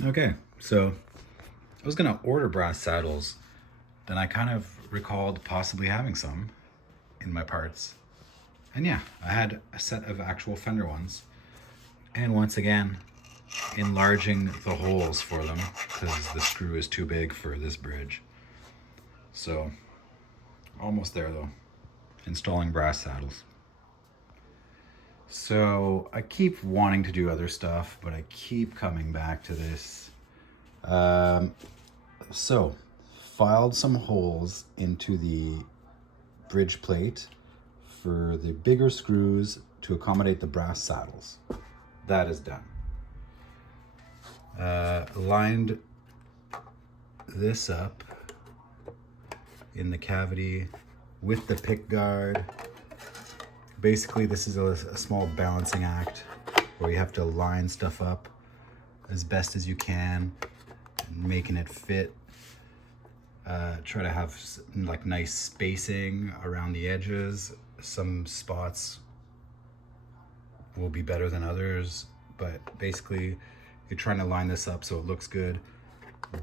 Okay, so I was gonna order brass saddles, then I kind of recalled possibly having some in my parts. And yeah, I had a set of actual fender ones. And once again, enlarging the holes for them because the screw is too big for this bridge. So, almost there though. Installing brass saddles. So, I keep wanting to do other stuff, but I keep coming back to this. Um, so, filed some holes into the bridge plate for the bigger screws to accommodate the brass saddles. That is done. Lined this up in the cavity with the pick guard. Basically, this is a small balancing act where you have to line stuff up as best as you can, making it fit. Try to have like nice spacing around the edges. Some spots will be better than others, but basically you're trying to line this up so it looks good.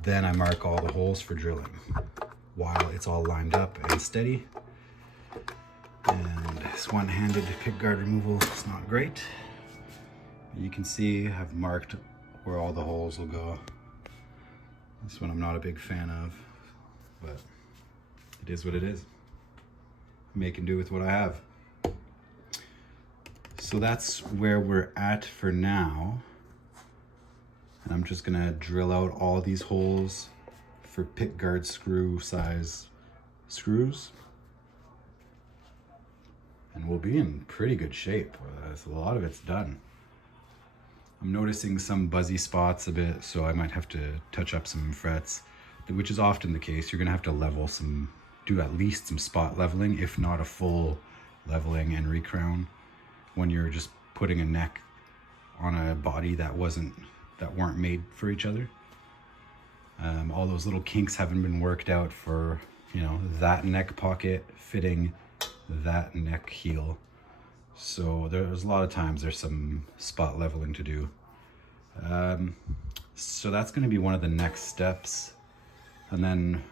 Then I mark all the holes for drilling while it's all lined up and steady. And this one-handed pick guard removal is not great. You can see I've marked where all the holes will go. This one I'm not a big fan of, but it is what it is. Make and do with what I have. So that's where we're at for now. And I'm just gonna drill out all these holes for pick guard screw size screws. And we'll be in pretty good shape. A lot of it's done. I'm noticing some buzzy spots a bit, so I might have to touch up some frets, which is often the case. You're gonna have to level some, do at least some spot leveling, if not a full leveling and recrown, when you're just putting a neck on a body that weren't made for each other. All those little kinks haven't been worked out for, that neck pocket fitting that neck heel. So there's a lot of times there's some spot leveling to do. So that's going to be one of the next steps. And then,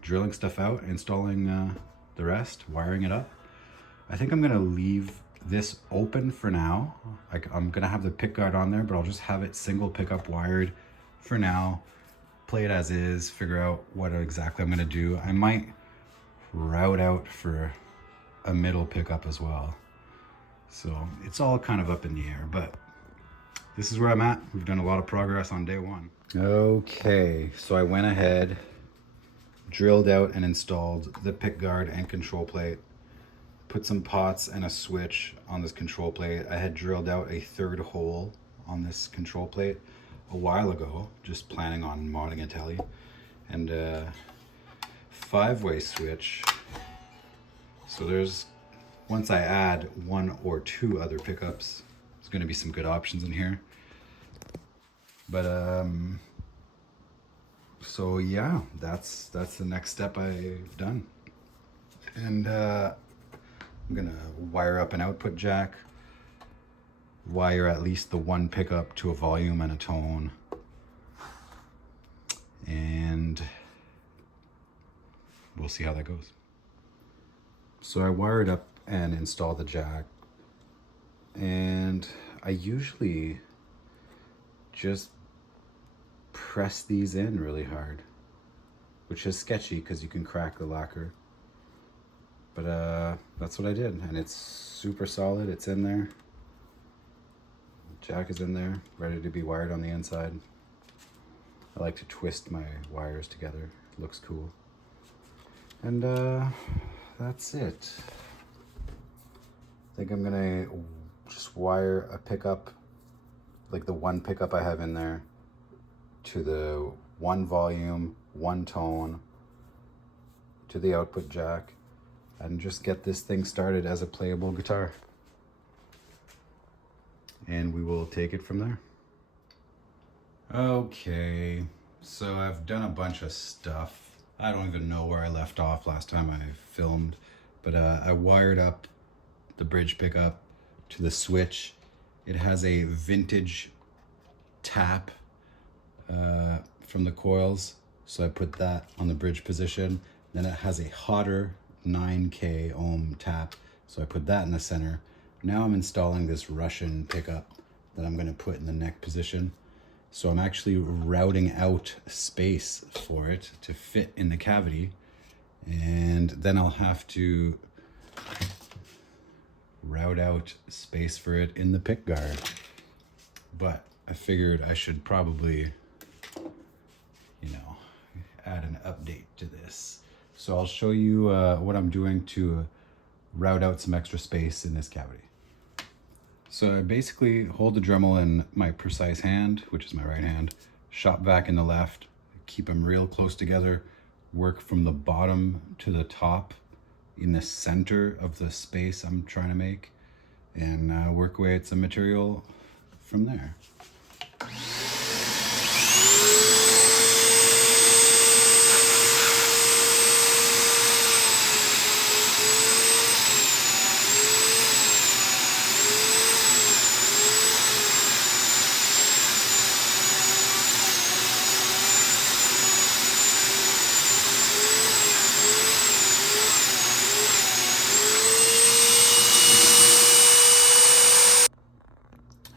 drilling stuff out, installing the rest, wiring it up. I think I'm going to leave this open for now. I'm going to have the pick guard on there, but I'll just have it single pickup wired for now. Play it as is, figure out what exactly I'm going to do. I might route out for a middle pickup as well. So it's all kind of up in the air, but this is where I'm at. We've done a lot of progress on day one. Okay, so I went ahead, drilled out and installed the pick guard and control plate, put some pots and a switch on this control plate. I had drilled out a third hole on this control plate a while ago, just planning on modding a Tele, and a 5-way switch. So once I add one or two other pickups, there's going to be some good options in here. But so yeah, that's the next step I've done. And I'm gonna wire up an output jack, wire at least the one pickup to a volume and a tone, and we'll see how that goes. So I wired up and installed the jack, and I usually just press these in really hard, which is sketchy because you can crack the lacquer. But that's what I did, and it's super solid. It's in there. Jack is in there, ready to be wired on the inside. I like to twist my wires together. It looks cool. And that's it. I think I'm gonna just wire a pickup, like the one pickup I have in there, to the one volume, one tone, to the output jack, and just get this thing started as a playable guitar. And we will take it from there. Okay, so I've done a bunch of stuff. I don't even know where I left off last time I filmed, but I wired up the bridge pickup to the switch. It has a vintage tap from the coils. So I put that on the bridge position. Then it has a hotter 9K ohm tap. So I put that in the center. Now I'm installing this Russian pickup that I'm gonna put in the neck position. So I'm actually routing out space for it to fit in the cavity. And then I'll have to route out space for it in the pick guard. But I figured I should probably, add an update to this. So I'll show you what I'm doing to route out some extra space in this cavity. So I basically hold the Dremel in my precise hand, which is my right hand, shop vac in the left, keep them real close together, work from the bottom to the top in the center of the space I'm trying to make, and work away at some material from there.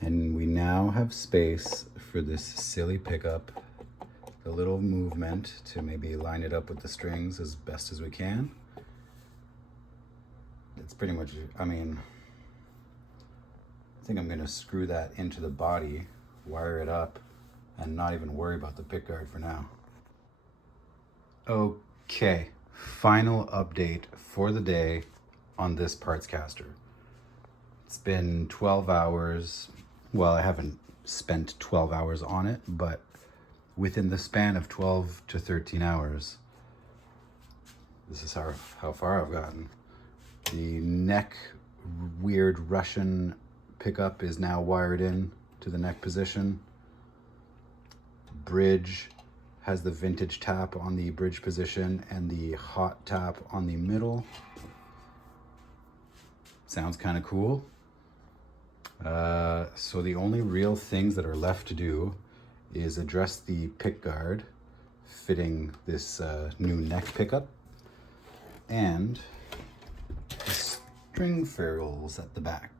And we now have space for this silly pickup, a little movement to maybe line it up with the strings as best as we can. It's pretty much, I think I'm gonna screw that into the body, wire it up, and not even worry about the pick guard for now. Okay, final update for the day on this Partscaster. It's been 12 hours. Well, I haven't spent 12 hours on it, but within the span of 12 to 13 hours, this is how far I've gotten. The neck weird Russian pickup is now wired in to the neck position. Bridge has the vintage tap on the bridge position and the hot tap on the middle. Sounds kind of cool. So the only real things that are left to do is address the pick guard fitting this new neck pickup and the string ferrules at the back.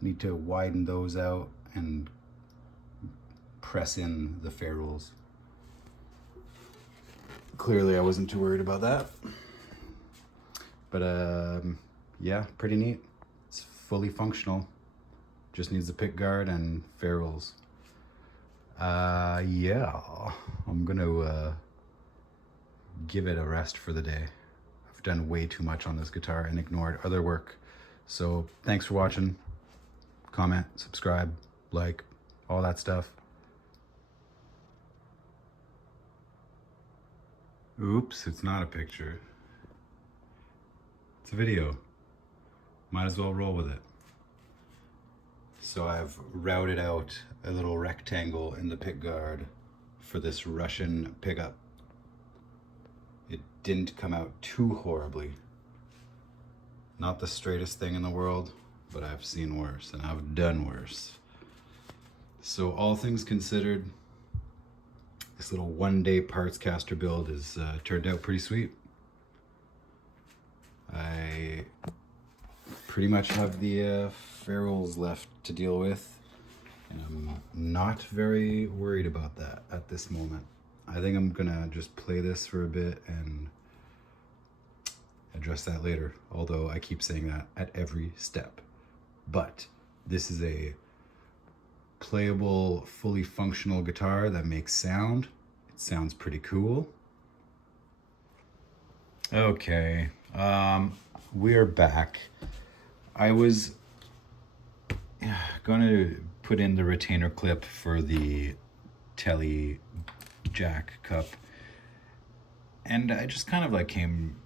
Need to widen those out and press in the ferrules. Clearly I wasn't too worried about that. But yeah, pretty neat. It's fully functional. Just needs the pick guard and ferrules. Yeah, I'm gonna give it a rest for the day. I've done way too much on this guitar and ignored other work. So thanks for watching. Comment, subscribe, like, all that stuff. Oops, it's not a picture. It's a video. Might as well roll with it. So I've routed out a little rectangle in the pick guard for this Russian pickup. It didn't come out too horribly. Not the straightest thing in the world, but I've seen worse and I've done worse. So all things considered, this little one-day Partscaster build has turned out pretty sweet. I pretty much have the ferrules left to deal with, and I'm not very worried about that at this moment. I think I'm gonna just play this for a bit and address that later, although I keep saying that at every step. But this is a playable, fully functional guitar that makes sound. It sounds pretty cool. Okay, we're back. I was gonna put in the retainer clip for the Tele jack cup, and I just kind of like came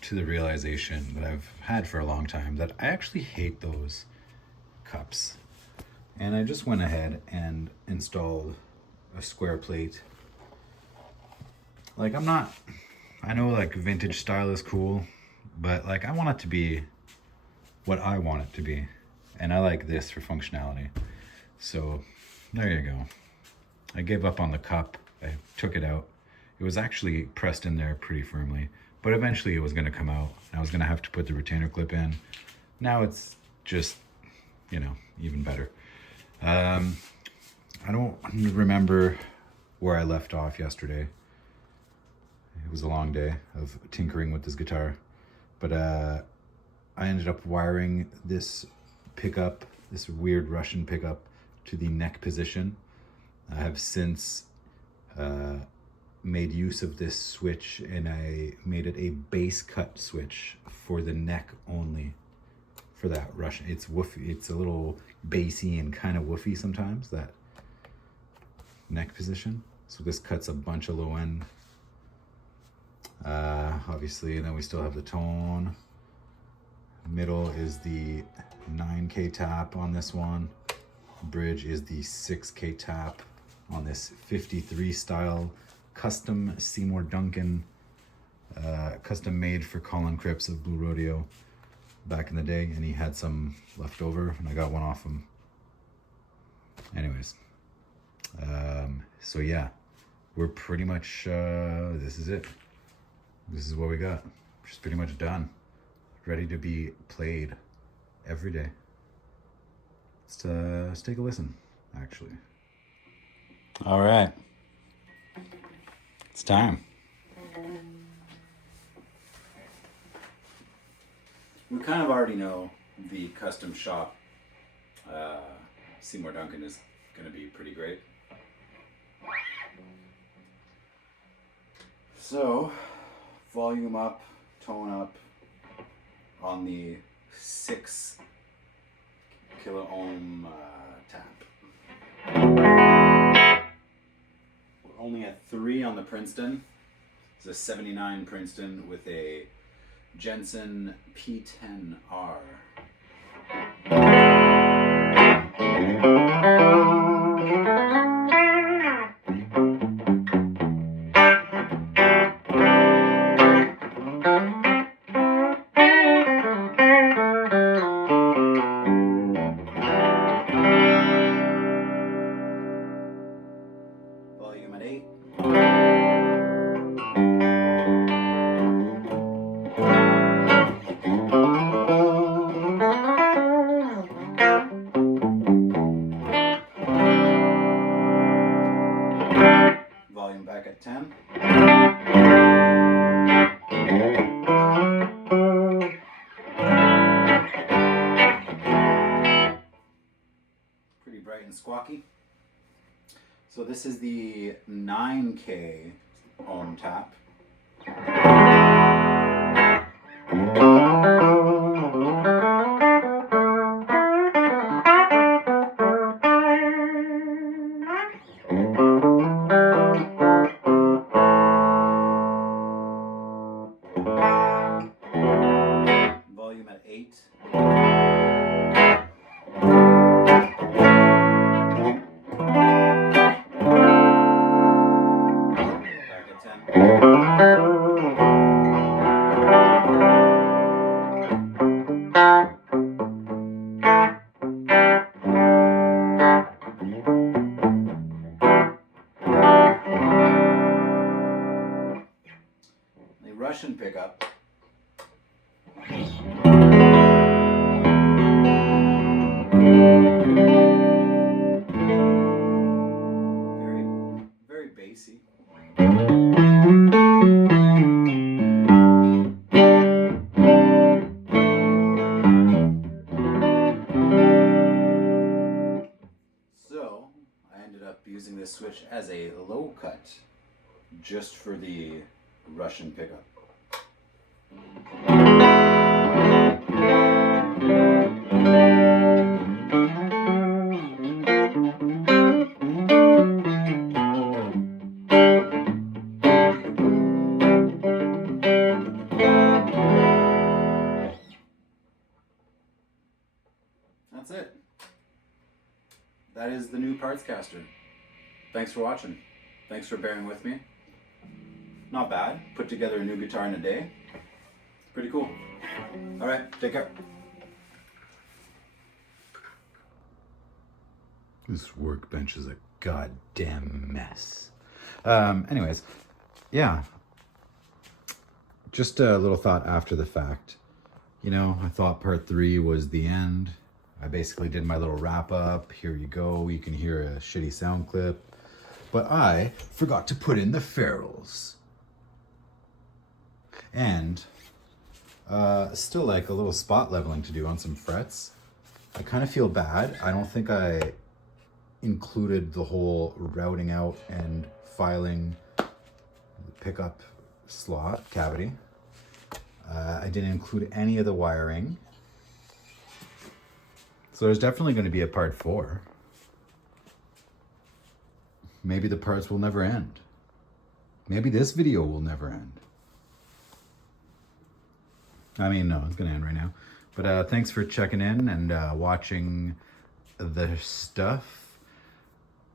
to the realization that I've had for a long time that I actually hate those cups. And I just went ahead and installed a square plate. Like I know like vintage style is cool, but like I want it to be what I want it to be. And I like this for functionality. So there you go. I gave up on the cup. I took it out. It was actually pressed in there pretty firmly, but eventually it was going to come out. I was going to have to put the retainer clip in. Now it's just, you know, even better. I don't remember where I left off yesterday. It was a long day of tinkering with this guitar, but I ended up wiring this pickup, this weird Russian pickup, to the neck position. I have since made use of this switch, and I made it a bass cut switch for the neck only for that Russian. It's woofy. It's a little bassy and kind of woofy sometimes, that neck position. So this cuts a bunch of low end. Obviously, and then we still have the tone. Middle is the 9K tap on this one. Bridge is the 6K tap on this 53 style custom Seymour Duncan, custom made for Colin Cripps of Blue Rodeo back in the day, and he had some left over and I got one off him. Anyways, so yeah, we're pretty much, this is it. This is what we got. Just pretty much done. Ready to be played every day. Let's take a listen, actually. All right. It's time. We kind of already know the custom shop Seymour Duncan is going to be pretty great. So, volume up, tone up on the 6 kilo ohm tap. We're only at 3 on the Princeton. It's a 79 Princeton with a Jensen P10R. Volume at 8. Volume back at 10. Pretty bright and squawky. So this is the 9K ohm tap. Volume at 8. Back at 10. The Russian pickup. Very bassy. So I ended up using this switch as a low cut just for the Russian pickup. That's it. That is the new Partscaster. Thanks for watching. Thanks for bearing with me. Not bad. Put together a new guitar in a day. Pretty cool. All right, take care. This workbench is a goddamn mess. Anyways, yeah. Just a little thought after the fact. You know, I thought part 3 was the end. I basically did my little wrap up. Here you go. You can hear a shitty sound clip. But I forgot to put in the ferrules. And still like a little spot leveling to do on some frets. I kind of feel bad. I don't think I included the whole routing out and filing the pickup slot cavity. I didn't include any of the wiring. So there's definitely going to be a part 4. Maybe the parts will never end. Maybe this video will never end. I mean, no, it's going to end right now. But thanks for checking in and watching the stuff.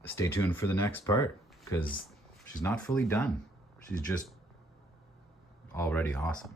Stay tuned for the next part, because she's not fully done. She's just already awesome.